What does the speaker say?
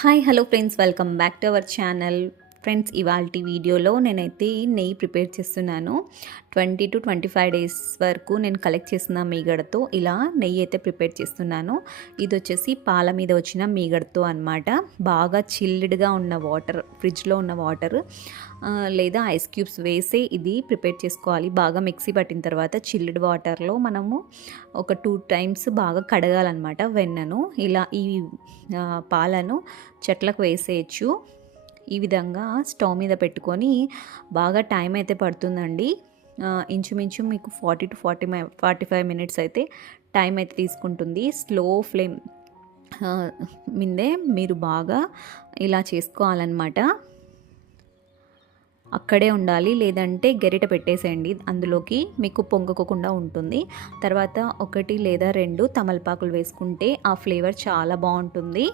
Hi hello friends, welcome back to our channel. Friends, ఇవాల్టి వీడియోలో నేనైతే నెయ్యి ప్రిపేర్ చేస్తున్నాను. 20 to 25 డేస్ వరకు నేను కలెక్ట్ చేసిన మీగడతో ఇలా నెయ్యి అయితే ప్రిపేర్ చేస్తున్నాను. ఇది వచ్చేసి పాల మీద వచ్చిన మీగడతో అనమాట. బాగా చిల్డ్గా ఉన్న వాటర్, ఫ్రిడ్జ్లో ఉన్న వాటర్ లేదా ఐస్ క్యూబ్స్ వేసి ఇది ప్రిపేర్ చేసుకోవాలి. బాగా మిక్సీ పట్టిన తర్వాత చిల్డ్ వాటర్లో మనము ఒక 2 times బాగా కడగాలన్నమాట వెన్నను. ఇలా ఈ పాలను చెట్లకు వేసేయచ్చు. ఈ విధంగా స్టవ్ మీద పెట్టుకొని బాగా టైం అయితే పడుతుందండి. ఇంచుమించు మీకు 40 to 45 minutes అయితే టైం అయితే తీసుకుంటుంది. స్లో ఫ్లేమ్ మీదే మీరు బాగా ఇలా చేసుకోవాలన్నమాట. అక్కడే ఉండాలి, లేదంటే గరిట పెట్టేసేయండి అందులోకి, మీకు పొంగకుండా ఉంటుంది. తర్వాత 1 లేదా 2 తమలపాకులు వేసుకుంటే ఆ ఫ్లేవర్ చాలా బాగుంటుంది.